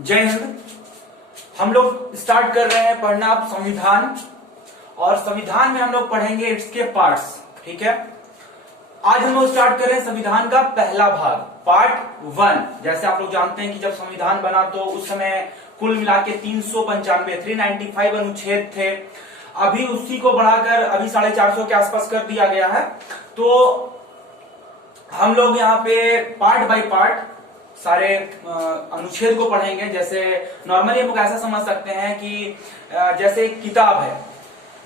जय हिंद। हम लोग स्टार्ट कर रहे हैं पढ़ना संविधान, और संविधान में हम लोग पढ़ेंगे इसके पार्ट्स। ठीक है, आज हम लोग स्टार्ट कर रहे हैं संविधान का पहला भाग, पार्ट 1। जैसे आप लोग जानते हैं कि जब संविधान बना तो उस समय कुल मिला के 395 अनुच्छेद थे। अभी उसी को बढ़ाकर अभी 450 के आसपास कर दिया गया है। तो हम लोग यहाँ पे पार्ट बाय पार्ट सारे अनुच्छेद को पढ़ेंगे। जैसे नॉर्मली हम लोग ऐसा समझ सकते हैं कि जैसे एक किताब है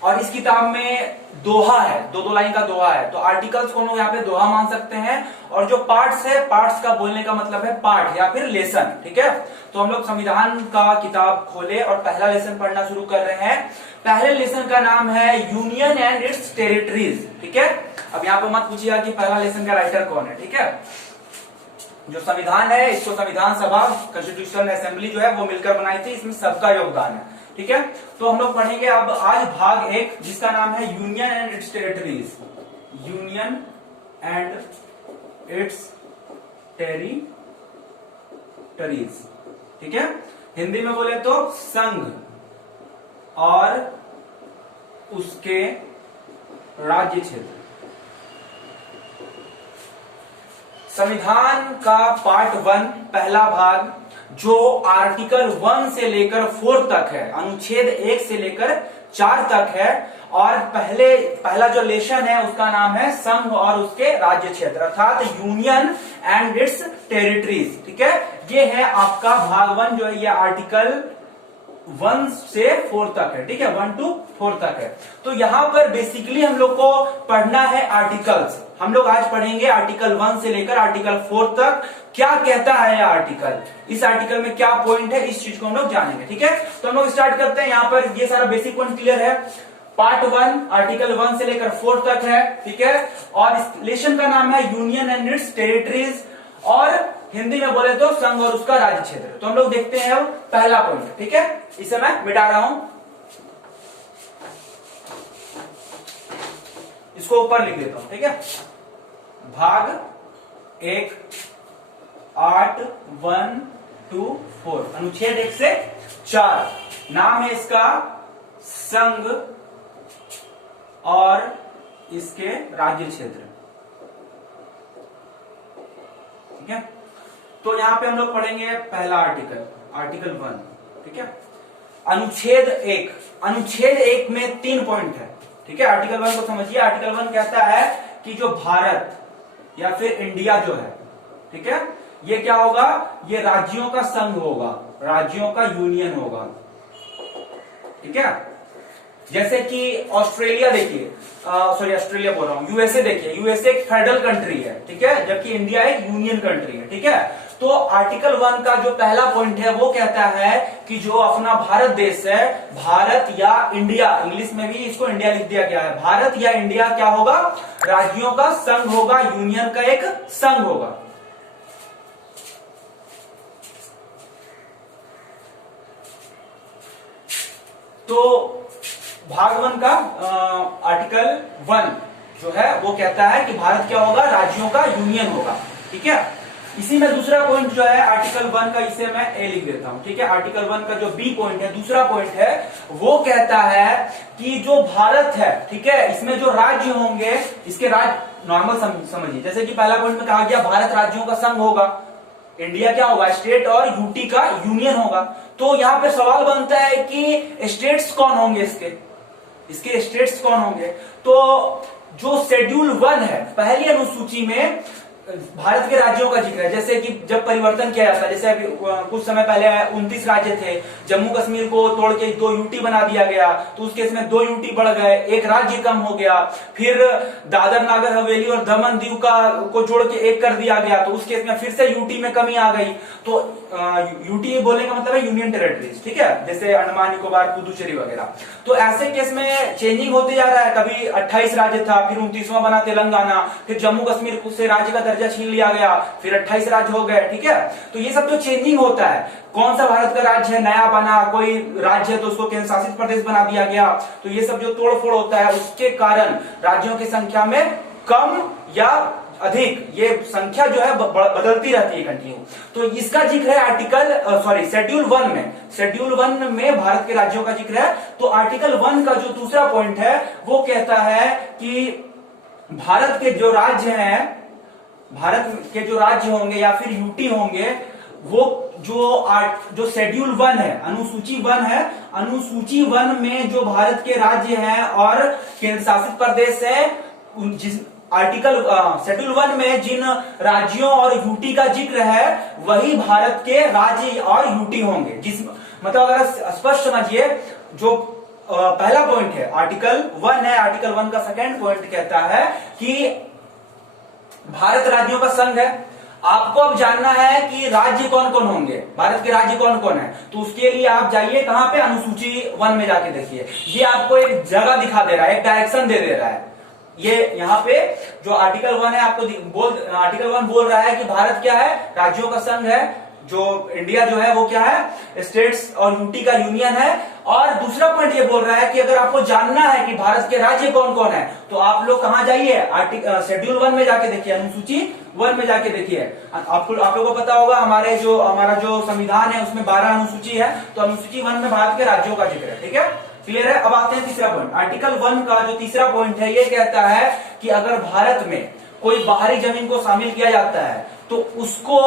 और इस किताब में दोहा है, दो लाइन का दोहा है, तो आर्टिकल्स को हम लोग यहाँ पे दोहा मान सकते हैं। और जो पार्ट्स है, पार्ट्स का बोलने का मतलब है पार्ट या फिर लेसन। ठीक है, तो हम लोग संविधान का किताब खोले और पहला लेसन पढ़ना शुरू कर रहे हैं। पहले लेसन का नाम है यूनियन एंड इट्स टेरिटरीज। ठीक है, अब यहाँ पे मत पूछिएगा कि पहला लेसन का राइटर कौन है। ठीक है, जो संविधान है इसको संविधान सभा, कॉन्स्टिट्यूशनल असेंबली जो है वो मिलकर बनाई थी, इसमें सबका योगदान है। ठीक है, तो हम लोग पढ़ेंगे अब आज भाग 1, जिसका नाम है union and it's territories. Union and it's territories. ठीक है, हिंदी में बोले तो संघ और उसके राज्य क्षेत्र। संविधान का पार्ट 1 पहला भाग जो आर्टिकल 1 से लेकर 4 तक है, अनुच्छेद 1 से लेकर 4 तक है। और पहला जो लेशन है उसका नाम है संघ और उसके राज्य क्षेत्र, अर्थात यूनियन एंड इट्स टेरिटरीज। ठीक है, ये है आपका भाग 1 जो है ये आर्टिकल 1 से 4 तक है। ठीक है, 1 to 4 तक है। तो यहां पर बेसिकली हम लोग को पढ़ना है आर्टिकल्स। हम लोग आज पढ़ेंगे आर्टिकल 1 से लेकर आर्टिकल 4 तक। क्या कहता है यह आर्टिकल, इस आर्टिकल में क्या पॉइंट है, इस चीज को हम लोग जानेंगे। ठीक है, तो हम लोग स्टार्ट करते हैं। यहाँ पर ये सारा बेसिक पॉइंट क्लियर है। पार्ट 1 आर्टिकल 1 से लेकर 4 तक है। ठीक है, और इस लेशन का नाम है यूनियन एंड इट्स टेरिटरीज, और हिंदी में बोले तो संघ और उसका राज्य क्षेत्र। तो हम लोग देखते हैं पहला पॉइंट। ठीक है, इसे मैं मिटा रहा हूं, इसको ऊपर लिख देता हूं। ठीक है, भाग 1 8 1 2 4 अनुच्छेद 1 से 4, नाम है इसका संघ और इसके राज्य क्षेत्र। ठीक है, तो यहां पे हम लोग पढ़ेंगे पहला आर्टिकल 1। ठीक है, अनुच्छेद 1 में 3 पॉइंट है। ठीक है, आर्टिकल 1 को समझिए। आर्टिकल 1 कहता है कि जो भारत या फिर इंडिया जो है, ठीक है, ये क्या होगा, ये राज्यों का संघ होगा, राज्यों का यूनियन होगा। ठीक है, जैसे कि ऑस्ट्रेलिया देखिए, ऑस्ट्रेलिया बोल रहा हूं, यूएसए देखिए, यूएसए एक फेडरल कंट्री है। ठीक है, जबकि इंडिया एक यूनियन कंट्री है। ठीक है, तो आर्टिकल 1 का जो पहला पॉइंट है वो कहता है कि जो अपना भारत देश है, भारत या इंडिया, इंग्लिश में भी इसको इंडिया लिख दिया गया है, भारत या इंडिया क्या होगा, राज्यों का संघ होगा, यूनियन का एक संघ होगा। तो भाग 1 का आर्टिकल 1 जो है वो कहता है कि भारत क्या होगा, राज्यों का यूनियन होगा। ठीक है, इसी में दूसरा पॉइंट जो है आर्टिकल 1 का, इसे मैं ए लिख देता हूं। ठीक है, आर्टिकल 1 का जो बी पॉइंट है, दूसरा पॉइंट है, वो कहता है कि जो भारत है, ठीक है, इसमें जो राज्य होंगे, इसके राज्य नॉर्मल समझिए। जैसे कि पहला पॉइंट में कहा गया भारत राज्यों का संघ होगा, इंडिया क्या होगा, स्टेट, और यूटी का यूनियन होगा। तो यहां पे सवाल बनता है कि स्टेट्स कौन होंगे, इसके स्टेट्स कौन होंगे। तो जो शेड्यूल 1 है, पहली अनुसूची में भारत के राज्यों का जिक्र है। जैसे कि जब परिवर्तन किया जाता है, जैसे अभी कुछ समय पहले 29 राज्य थे, जम्मू कश्मीर को तोड़ के 2 यूटी बना दिया गया, तो उस केस में 2 यूटी बढ़ गए, एक राज्य कम हो गया। फिर दादर नागर हवेली और दमन दीव को जोड़ के एक कर दिया गया, तो उस केस में फिर से यूटी में कमी आ गई। तो यूटी बोलने का मतलब है यूनियन टेरिटरीज। ठीक है, जैसे अंडमान निकोबार, पुदुचेरी वगैरह। तो ऐसे केस में चेंजिंग होते जा रहा है, कभी 28 राज्य था, फिर 29वां बना तेलंगाना, फिर जम्मू कश्मीर से राज्य का दर्जा छीन लिया गया, फिर 28 राज्य हो गए। ठीक है, तो ये सब जो चेंजिंग होता है, कौन सा भारत का राज्य है, नया बना कोई राज्य है तो उसको केंद्र शासित प्रदेश बना दिया गया, तो ये सब जो तोड़ फोड़ होता है उसके कारण राज्यों की संख्या में कम या अधिक, ये संख्या जो है बदलती रहती है कंटिन्यू। तो इसका जिक्र है आर्टिकल शेड्यूल 1 में। शेड्यूल 1 में भारत के राज्यों का जिक्र है। तो आर्टिकल 1 का जो दूसरा पॉइंट है वो कहता है कि भारत के जो राज्य हैं, भारत के जो राज्य होंगे या फिर यूटी होंगे, वो जो शेड्यूल 1 है, अनुसूची 1 है, अनुसूची 1 में जो भारत के राज्य हैं और केंद्र शासित प्रदेश है, जिस आर्टिकल शेड्यूल 1 में जिन राज्यों और यूटी का जिक्र है वही भारत के राज्य और यूटी होंगे। जिस मतलब अगर स्पष्ट समझिए, जो पहला पॉइंट है आर्टिकल 1 है, आर्टिकल 1 का सेकंड पॉइंट कहता है कि भारत राज्यों का संघ है। आपको अब जानना है कि राज्य कौन कौन होंगे, भारत के राज्य कौन कौन है, तो उसके लिए आप जाइए कहां पे, अनुसूची 1 में जाके देखिए। ये आपको एक जगह दिखा दे रहा है, एक डायरेक्शन दे दे रहा है। ये यहाँ पे जो आर्टिकल 1 है आपको आर्टिकल 1 बोल रहा है कि भारत क्या है, राज्यों का संघ है। जो इंडिया जो है वो क्या है, स्टेट्स और यूटी का यूनियन है। और दूसरा पॉइंट ये बोल रहा है कि अगर आपको जानना है कि भारत के राज्य कौन कौन है, तो आप लोग कहां जाइए, शेड्यूल 1 में जाके देखिए, अनुसूची 1 में जाके देखिए। आप लोगों को पता होगा हमारा जो संविधान है उसमें 12 अनुसूची है, तो अनुसूची 1 में भारत के राज्यों का जिक्र है। ठीक है, क्लियर है। अब आते हैं तीसरा पॉइंट। आर्टिकल 1 का जो तीसरा पॉइंट है ये कहता है कि अगर भारत में कोई बाहरी जमीन को शामिल किया जाता है तो उसको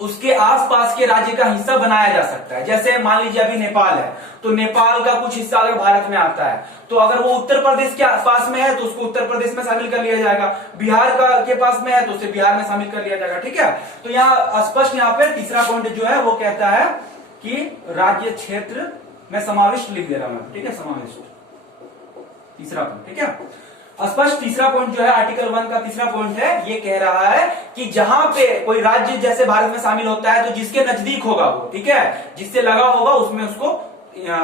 उसके आसपास के राज्य का हिस्सा बनाया जा सकता है। जैसे मान लीजिए अभी नेपाल है, तो नेपाल का कुछ हिस्सा अगर भारत में आता है तो अगर वो उत्तर प्रदेश के पास में है तो उसको उत्तर प्रदेश में शामिल कर लिया जाएगा, बिहार के पास में है तो उसे बिहार में शामिल कर लिया जाएगा। ठीक है, तो यहाँ स्पष्ट यहाँ पे तीसरा पॉइंट जो है वो कहता है कि राज्य क्षेत्र में समाविष्ट लिख दे रहा हूं। ठीक है, समाविष्ट तीसरा पॉइंट। ठीक है, स्पष्ट तीसरा पॉइंट जो है आर्टिकल 1 का तीसरा पॉइंट है, ये कह रहा है कि जहां पे कोई राज्य जैसे भारत में शामिल होता है तो जिसके नजदीक होगा वो, ठीक है, जिससे लगा होगा उसमें उसको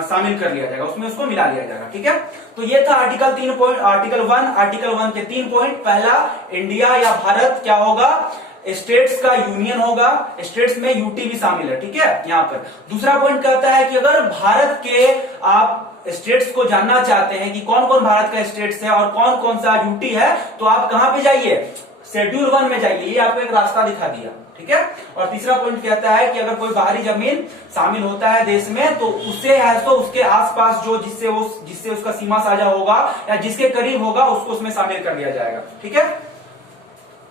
शामिल कर लिया जाएगा, उसमें उसको मिला लिया जाएगा। ठीक है, तो ये था आर्टिकल 3 पॉइंट, आर्टिकल 1 के 3 पॉइंट। पहला, इंडिया या भारत क्या होगा, स्टेट्स का यूनियन होगा, स्टेट्स में यूटी भी शामिल है। ठीक है, यहाँ पर दूसरा पॉइंट कहता है कि अगर भारत के आप स्टेट्स को जानना चाहते हैं कि कौन कौन भारत का स्टेट्स है और कौन कौन सा यूटी है, तो आप कहां पे जाइए, शेड्यूल 1 में जाइए। ये आपको एक रास्ता दिखा दिया। ठीक है, और तीसरा पॉइंट कहता है कि अगर कोई बाहरी जमीन शामिल होता है देश में तो उससे है तो उसके आसपास जो जिससे उसका सीमा साझा होगा या जिसके करीब होगा उसको उसमें शामिल कर लिया जाएगा। ठीक है,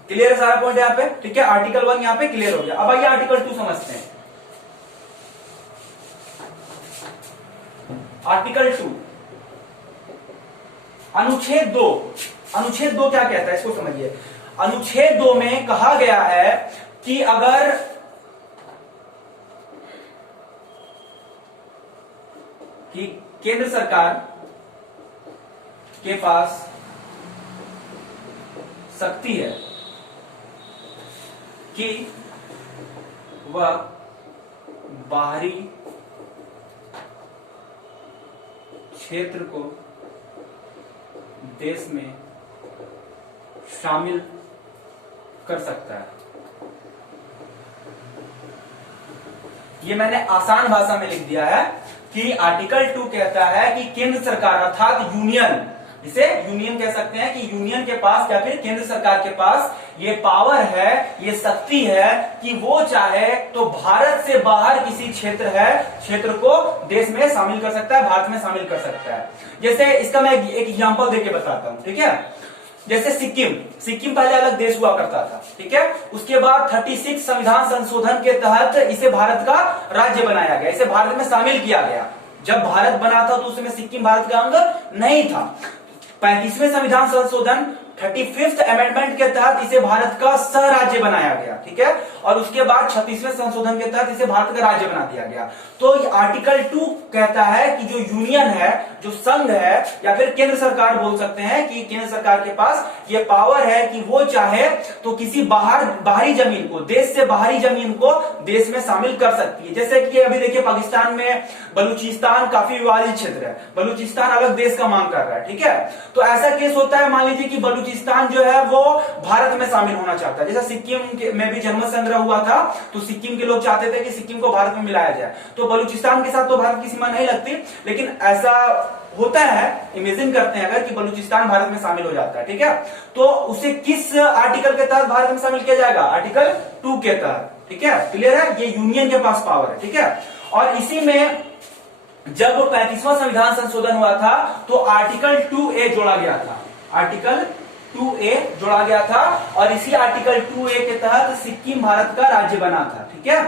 क्लियर है सारा पॉइंट यहाँ पे। ठीक है, आर्टिकल 1 यहाँ पे क्लियर हो गया। अब आइए आर्टिकल 2 समझते हैं। आर्टिकल 2 अनुच्छेद 2, अनुच्छेद 2 क्या कहता है इसको समझिए। अनुच्छेद 2 में कहा गया है कि अगर केंद्र सरकार के पास शक्ति है कि वह बाहरी क्षेत्र को देश में शामिल कर सकता है। ये मैंने आसान भाषा में लिख दिया है कि आर्टिकल 2 कहता है कि केंद्र सरकार अर्थात यूनियन, इसे यूनियन कह सकते हैं कि यूनियन के पास या फिर केंद्र सरकार के पास ये पावर है, ये शक्ति है कि वो चाहे तो भारत से बाहर किसी क्षेत्र को देश में शामिल कर सकता है, भारत में शामिल कर सकता है। जैसे इसका मैं एक एग्जांपल देके बताता हूं। ठीक है, जैसे सिक्किम पहले अलग देश हुआ करता था। ठीक है, उसके बाद 36 संविधान संशोधन के तहत इसे भारत का राज्य बनाया गया, इसे भारत में शामिल किया गया। जब भारत बना था तो उसमें सिक्किम भारत का अंग नहीं था। 35वें संविधान संशोधन 35th अमेंडमेंट के तहत इसे भारत का सह राज्य बनाया गया। ठीक है, और उसके बाद 36वें संशोधन के तहत इसे भारत का राज्य बना दिया गया। तो आर्टिकल 2 कहता है कि जो यूनियन है, जो संघ है या फिर केंद्र सरकार बोल सकते हैं कि केंद्र सरकार के पास ये पावर है कि वो चाहे तो किसी बाहरी जमीन को, देश से बाहरी जमीन को देश में शामिल कर सकती है। जैसे कि अभी देखिए पाकिस्तान में बलूचिस्तान काफी विवादित क्षेत्र है, बलूचिस्तान अलग देश का मांग कर रहा है। ठीक है, तो ऐसा केस होता है, मान लीजिए कि बलूचिस्तान जो है वो भारत में शामिल होना चाहता है। जैसे सिक्किम में भी जनमत संग्रह हुआ था, तो सिक्किम के लोग चाहते थे कि सिक्किम को भारत में मिलाया जाए। तो बलूचिस्तान के साथ तो भारत की सीमा नहीं लगती, लेकिन ऐसा होता है, इमेजिन करते हैं अगर कि बलूचिस्तान भारत में शामिल हो जाता है, ठीक है, तो उसे किस आर्टिकल के तहत भारत में शामिल किया जाएगा? आर्टिकल 2 के तहत, ठीक है, क्लियर है, ये यूनियन के पास पावर है, ठीक है। और इसी में जब 35वां संविधान संशोधन हुआ था तो आर्टिकल 2A जोड़ा गया था, आर्टिकल 2A जोड़ा गया था, और इसी आर्टिकल 2A के तहत सिक्किम भारत का राज्य बना था, ठीक है,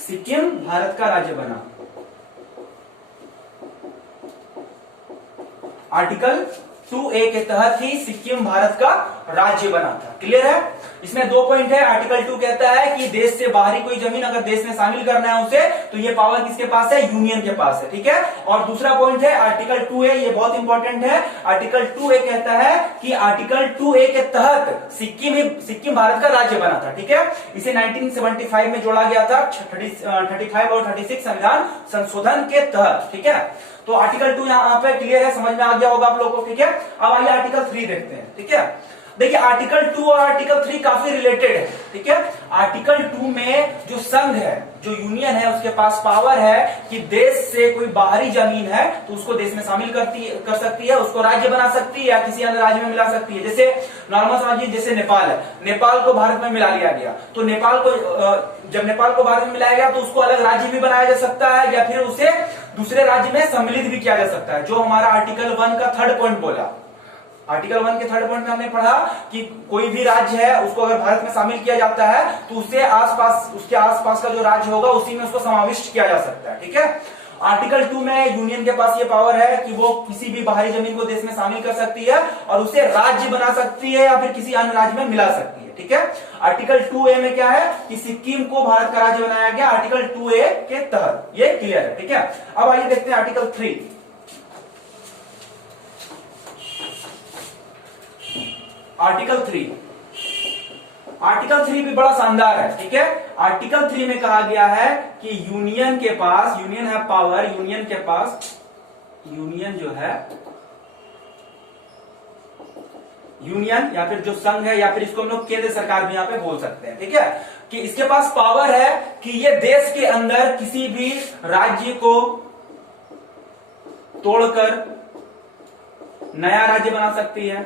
सिक्किम भारत का राज्य बना। आर्टिकल 2A के तहत ही सिक्किम भारत का राज्य बना था, क्लियर है। इसमें 2 पॉइंट है। आर्टिकल 2 कहता है कि देश से बाहरी कोई जमीन अगर देश में शामिल करना है उसे, तो ये पावर किसके पास है? यूनियन के पास है, ठीक है। और दूसरा पॉइंट है आर्टिकल 2A, ये बहुत इंपॉर्टेंट है। आर्टिकल 2A कहता है कि आर्टिकल 2A के तहत सिक्किम भारत का राज्य बना था, ठीक है। इसे 1975 में जोड़ा गया था, 35 और 36 संविधान संशोधन के तहत, ठीक है। तो आर्टिकल 2 यहाँ पे क्लियर है, समझ में आ गया होगा आप लोगों को, ठीक है। अब आइए आर्टिकल 3 देखते हैं, ठीक है। देखिए आर्टिकल 2 और आर्टिकल 3 काफी रिलेटेड है, ठीक है। आर्टिकल 2 में जो संघ है, जो यूनियन है, उसके पास पावर है कि देश से कोई बाहरी जमीन है तो उसको देश में शामिल कर सकती है, उसको राज्य बना सकती है या किसी अन्य राज्य में मिला सकती है। जैसे नॉर्मल समझिए, जैसे नेपाल है, नेपाल को भारत में मिला लिया गया, तो नेपाल को जब नेपाल को भारत में मिलाया गया तो उसको अलग राज्य भी बनाया जा सकता है या फिर उसे दूसरे राज्य में सम्मिलित भी किया जा सकता है, जो हमारा आर्टिकल 1 का 3rd पॉइंट बोला। आर्टिकल 1 के 3rd पॉइंट में हमने पढ़ा कि कोई भी राज्य है उसको अगर भारत में शामिल किया जाता है तो उसके आसपास का जो राज्य होगा उसी में उसको समाविष्ट किया जा सकता है, ठीक है। आर्टिकल 2 में यूनियन के पास ये पावर है कि वो किसी भी बाहरी जमीन को देश में शामिल कर सकती है और उसे राज्य बना सकती है या फिर किसी अन्य राज्य में मिला सकती है, ठीक है। आर्टिकल 2A में क्या है कि सिक्किम को भारत का राज्य बनाया गया आर्टिकल 2A के तहत, ये क्लियर है, ठीक है। अब आइए देखते हैं आर्टिकल 3। आर्टिकल 3 भी बड़ा शानदार है, ठीक है। आर्टिकल 3 में कहा गया है कि यूनियन के पास, यूनियन है पावर, यूनियन के पास, यूनियन जो है, यूनियन या फिर जो संघ है या फिर इसको हम लोग केंद्र सरकार भी यहां पे बोल सकते हैं, ठीक है, कि इसके पास पावर है कि ये देश के अंदर किसी भी राज्य को तोड़कर नया राज्य बना सकती है,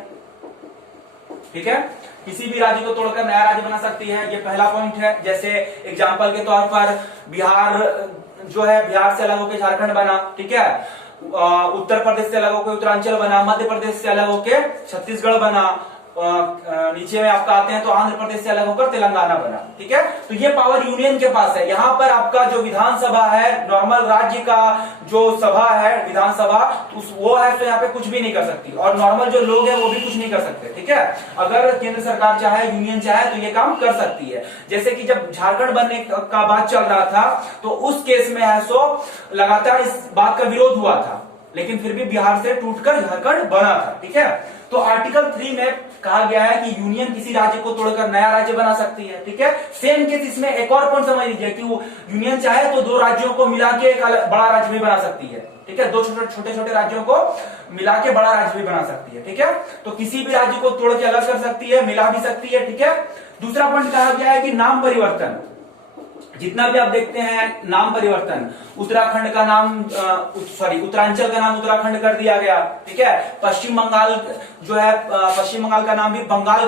ठीक है, किसी भी राज्य को तोड़कर नया राज्य बना सकती है, ये पहला पॉइंट है। जैसे एग्जांपल के तौर पर बिहार जो है, बिहार से अलग होकर झारखंड बना, ठीक है, उत्तर प्रदेश से अलग होकर उत्तरांचल बना, मध्य प्रदेश से अलग होकर छत्तीसगढ़ बना, नीचे में आपका आते हैं तो आंध्र प्रदेश से अलग होकर तेलंगाना बना, ठीक है। तो ये पावर यूनियन के पास है। यहाँ पर आपका जो विधानसभा है, नॉर्मल राज्य का जो सभा है, विधानसभा, वो है तो यहाँ पे कुछ भी नहीं कर सकती, और नॉर्मल जो लोग हैं वो भी कुछ नहीं कर सकते, ठीक है। अगर केंद्र सरकार चाहे, यूनियन चाहे तो ये काम कर सकती है। जैसे कि जब झारखंड बनने का बात चल रहा था तो उस केस में है सो लगातार इस बात का विरोध हुआ था, लेकिन फिर भी बिहार से टूटकर झारखंड बना था, ठीक है। तो आर्टिकल 3 में कहा गया है कि यूनियन किसी राज्य को तोड़कर नया राज्य बना सकती है, ठीक है। सेम केस इसमें एक और पॉइंट समझ लीजिए कि वो यूनियन चाहे तो 2 राज्यों को मिला के एक बड़ा राज्य भी बना सकती है, ठीक है। 2 छोटे छोटे राज्यों को मिला के बड़ा राज्य भी बना सकती है, ठीक है। तो किसी भी राज्य को तोड़ के अलग कर सकती है, मिला भी सकती है, ठीक है। दूसरा पॉइंट कहा गया है कि नाम परिवर्तन, जितना भी आप देखते हैं नाम परिवर्तन, उत्तराखंड का नाम उत्तरांचल का नाम उत्तराखंड कर दिया गया, ठीक है। पश्चिम बंगाल जो है, पश्चिम बंगाल का नाम भी बंगाल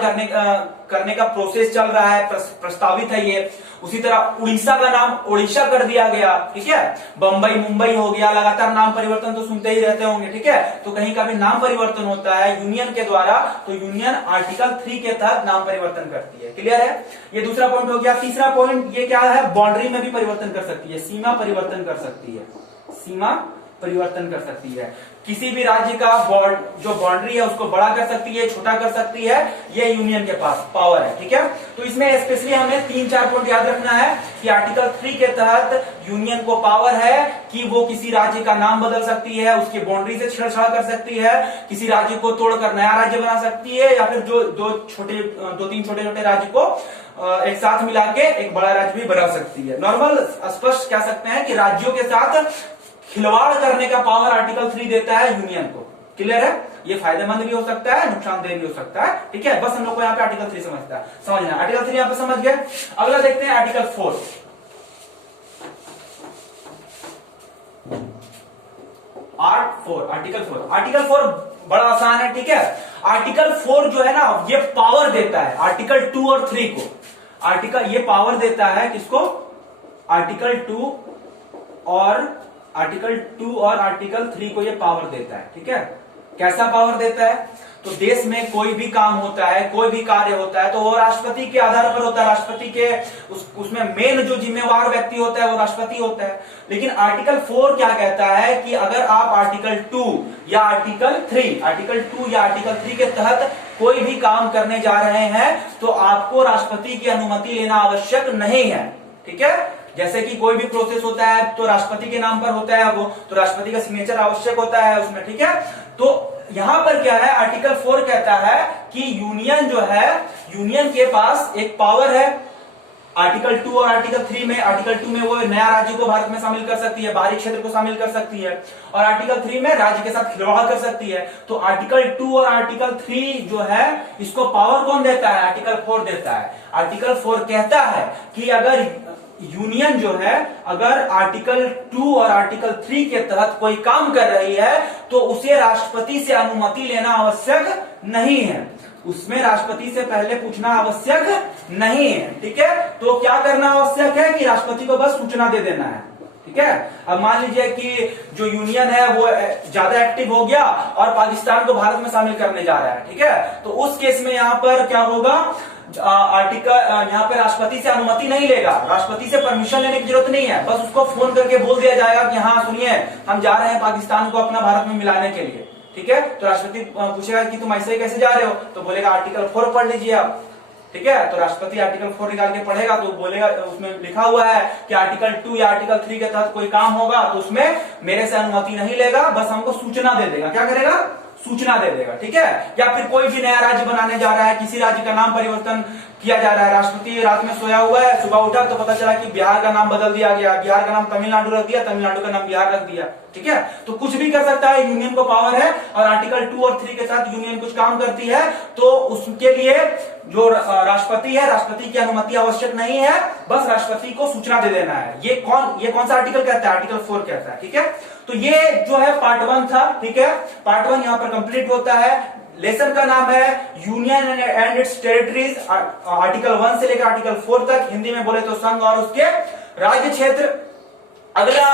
करने का प्रोसेस चल रहा है, प्रस्तावित है ये। उसी तरह उड़ीसा का नाम ओडिशा कर दिया गया, ठीक है। बंबई मुंबई हो गया, लगातार नाम परिवर्तन तो सुनते ही रहते होंगे, ठीक है। तो कहीं का भी नाम परिवर्तन होता है यूनियन के द्वारा, तो यूनियन आर्टिकल 3 के तहत नाम परिवर्तन करती है, क्लियर है। ये दूसरा पॉइंट हो गया। तीसरा पॉइंट ये क्या है, बाउंड्री में भी परिवर्तन कर सकती है, सीमा परिवर्तन कर सकती है, सीमा परिवर्तन कर सकती है। किसी भी राज्य का जो बाउंड्री है उसको बड़ा कर सकती है, छोटा कर सकती है, ये यूनियन के पास पावर है, ठीक है। तो इसमें स्पेशली हमें 3-4 पॉइंट याद रखना है कि आर्टिकल 3 के तहत यूनियन को पावर है कि वो किसी राज्य का नाम बदल सकती है, उसकी बाउंड्री से छेड़छाड़ कर सकती है, किसी राज्य को तोड़कर नया राज्य बना सकती है, या फिर जो 2-3 छोटे छोटे राज्य को एक साथ मिला के एक बड़ा राज्य भी बना सकती है। नॉर्मल स्पष्ट कह सकते हैं कि राज्यों के साथ खिलवाड़ करने का पावर आर्टिकल 3 देता है यूनियन को, क्लियर है? ये फायदेमंद भी हो सकता है, नुकसानदेह भी हो सकता है, ठीक है। बस हम लोग को यहाँ पे आर्टिकल 3 समझना। आर्टिकल 3 यहाँ पे समझ गए। अगला देखते हैं आर्टिकल 4। आर्टिकल 4 बड़ा आसान है, ठीक है। आर्टिकल 4 जो है ना, ये पावर देता है आर्टिकल 2 और 3 को। ये पावर देता है किसको? आर्टिकल 2 और आर्टिकल 3 को ये पावर देता है, ठीक है। कैसा पावर देता है? तो देश में कोई भी काम होता है, कोई भी कार्य होता है, तो वो राष्ट्रपति के आधार पर होता है। राष्ट्रपति के उसमें मेन जो जिम्मेवार व्यक्ति होता है वो राष्ट्रपति होता है। लेकिन आर्टिकल 4 क्या कहता है कि अगर आप आर्टिकल 2 या आर्टिकल 3 के तहत कोई भी काम करने जा रहे हैं तो आपको राष्ट्रपति की अनुमति लेना आवश्यक नहीं है, ठीक है। जैसे कि कोई भी प्रोसेस होता है तो राष्ट्रपति के नाम पर होता है वो, तो राष्ट्रपति का सिग्नेचर आवश्यक होता है उसमें, ठीक है। तो यहां पर क्या है, आर्टिकल 4 कहता है कि यूनियन जो है, यूनियन के पास एक पावर है। आर्टिकल 2 और आर्टिकल 3 में, आर्टिकल 2 में वो नया राज्य को भारत में शामिल कर सकती है, बाहरी क्षेत्र को शामिल कर सकती है, और आर्टिकल 3 में राज्य के साथ खिलवाड़ कर सकती है। तो आर्टिकल 2 और आर्टिकल 3 जो है, इसको पावर कौन देता है? आर्टिकल 4 देता है। आर्टिकल 4 कहता है कि अगर यूनियन जो है, अगर आर्टिकल 2 और आर्टिकल 3 के तहत कोई काम कर रही है तो उसे राष्ट्रपति से अनुमति लेना आवश्यक नहीं है, उसमें राष्ट्रपति से पहले पूछना आवश्यक नहीं है, ठीक है। तो क्या करना आवश्यक है कि राष्ट्रपति को बस सूचना दे देना है, ठीक है। अब मान लीजिए कि जो यूनियन है वो ज्यादा एक्टिव हो गया और पाकिस्तान को भारत में शामिल करने जा रहा है, ठीक है। तो उस केस में यहां पर क्या होगा, आर्टिकल यहाँ पे राष्ट्रपति से अनुमति नहीं लेगा, राष्ट्रपति से परमिशन लेने की जरूरत नहीं है, बस उसको फोन करके बोल दिया जाएगा कि हाँ सुनिए, हम जा रहे हैं पाकिस्तान को अपना भारत में मिलाने के लिए, ठीक है। तो राष्ट्रपति पूछेगा कि तुम ऐसे ही कैसे जा रहे हो, तो बोलेगा आर्टिकल 4 पढ़ लीजिए आप, ठीक है। तो राष्ट्रपति आर्टिकल 4 निकाल के पढ़ेगा तो बोलेगा, उसमें लिखा हुआ है कि आर्टिकल 2 या आर्टिकल 3 के तहत कोई काम होगा तो उसमें मेरे से अनुमति नहीं लेगा, बस हमको सूचना दे देगा। क्या करेगा? सूचना दे देगा, ठीक है। या फिर कोई भी नया राज्य बनाने जा रहा है, किसी राज्य का नाम परिवर्तन किया जा रहा है, राष्ट्रपति रात में सोया हुआ है, सुबह उठा तो पता चला कि बिहार का नाम बदल दिया गया, बिहार का नाम तमिलनाडु रख दिया, तमिलनाडु का नाम बिहार रख दिया, ठीक है। तो कुछ भी कर सकता है, यूनियन को पावर है। और आर्टिकल 2 और 3 के साथ यूनियन कुछ काम करती है तो उसके लिए जो राष्ट्रपति है, राष्ट्रपति की अनुमति आवश्यक नहीं है, बस राष्ट्रपति को सूचना दे देना है। ये कौन सा आर्टिकल कहता है? आर्टिकल 4 कहता है, ठीक है। तो ये जो है पार्ट 1 था, ठीक है। पार्ट 1 यहां पर कंप्लीट होता है। लेसन का नाम है union and it's territories, article 1 से लेकर आर्टिकल 4 तक, हिंदी में बोले तो संघ और उसके राज्य क्षेत्र। अगला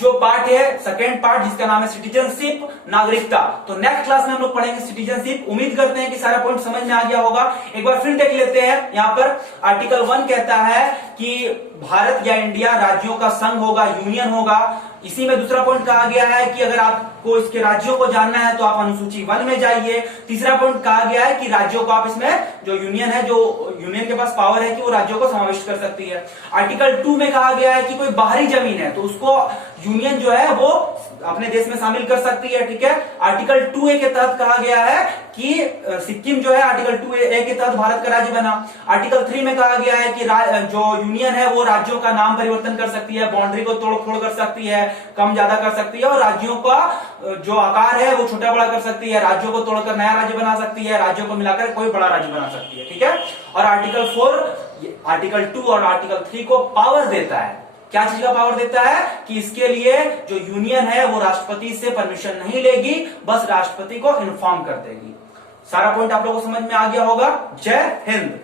जो पार्ट है, सेकेंड पार्ट, जिसका नाम है सिटीजनशिप, नागरिकता। तो नेक्स्ट क्लास में हम लोग पढ़ेंगे सिटीजनशिप। उम्मीद करते हैं कि सारा पॉइंट समझ में आ गया होगा। एक बार फिर देख लेते हैं। यहाँ पर आर्टिकल 1 कहता है कि भारत या इंडिया राज्यों का संघ होगा, यूनियन होगा। इसी में दूसरा पॉइंट कहा गया है कि अगर आपको इसके राज्यों को जानना है तो आप अनुसूची 1 में जाइए। तीसरा पॉइंट कहा गया है कि राज्यों को आप इसमें, जो यूनियन है, जो यूनियन के पास पावर है कि वो राज्यों को समाविष्ट कर सकती है। आर्टिकल 2 में कहा गया है कि कोई बाहरी जमीन है तो उसको यूनियन जो है वो अपने देश में शामिल कर सकती है, ठीक है। आर्टिकल 2A के तहत कहा गया है कि सिक्किम जो है आर्टिकल 2A के तहत भारत का राज्य बना। आर्टिकल 3 में कहा गया है कि जो यूनियन है वो राज्यों का नाम परिवर्तन कर सकती है, बाउंड्री को तोड़ फोड़ कर सकती है, कम ज्यादा कर सकती है, और राज्यों का जो आकार है वो छोटा बड़ा कर सकती है, राज्यों को तोड़कर नया राज्य बना सकती है, राज्यों को मिलाकर कोई बड़ा राज्य बना सकती है, ठीक है। और आर्टिकल 4 आर्टिकल 2 और आर्टिकल 3 को पावर देता है। क्या चीज का पावर देता है? कि इसके लिए जो यूनियन है वो राष्ट्रपति से परमिशन नहीं लेगी, बस राष्ट्रपति को इन्फॉर्म कर देगी। सारा पॉइंट आप लोगों को समझ में आ गया होगा। जय हिंद।